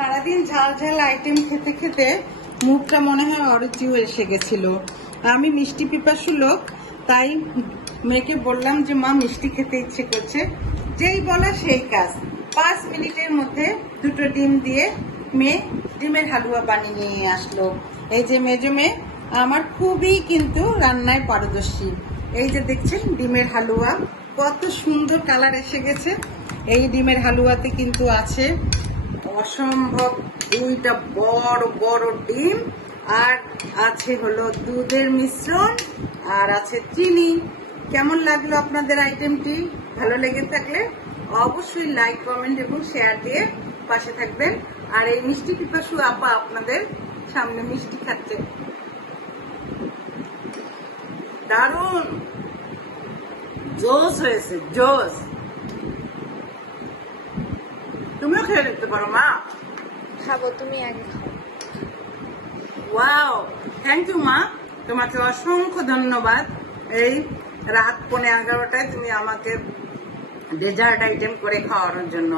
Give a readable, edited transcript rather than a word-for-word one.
সারাদিন ঝাল ঝাল আইটেম খেতে খেতে মুখটা মনে হয় অরুচিও এসে গেছিল। আমি মিষ্টি পিপাসু লোক, তাই মেয়েকে বললাম যে মা মিষ্টি খেতে ইচ্ছে করছে। যেই বলা সেই কাজ, 5 মিনিটের মধ্যে 2টো ডিম দিয়ে মেয়ে ডিমের হালুয়া বানিয়ে নিয়ে আসলো। এই যে মেজো মেয়ে আমার খুবই কিন্তু রান্নায় পারদর্শী। এই যে দেখছেন ডিমের হালুয়া, কত সুন্দর কালার এসে গেছে। এই ডিমের হালুয়াতে কিন্তু আছে অসম্ভব 2টা বড় বড় ডিম, আর আছে হলো দুধের মিশ্রণ, আর আছে চিনি। কেমন লাগলো আপনাদের আইটেমটি? ভালো লেগে থাকলে অবশ্যই লাইক, কমেন্ট এবং শেয়ার দিয়ে পাশে থাকবেন। আর এই মিষ্টি পিপাসু আপা আপনাদের সামনে মিষ্টি খাচ্ছে। দারুণ জোস হয়েছে, জোস। তুমিও খেয়ে দেখতে পারো মা। খাবো, তুমি আগে খাও। ওয়াও, থ্যাংক ইউ মা, তোমাকে অসংখ্য ধন্যবাদ। এই রাত 11:15টায় তুমি আমাকে ডেজার্ট আইটেম করে খাওয়ানোর জন্য।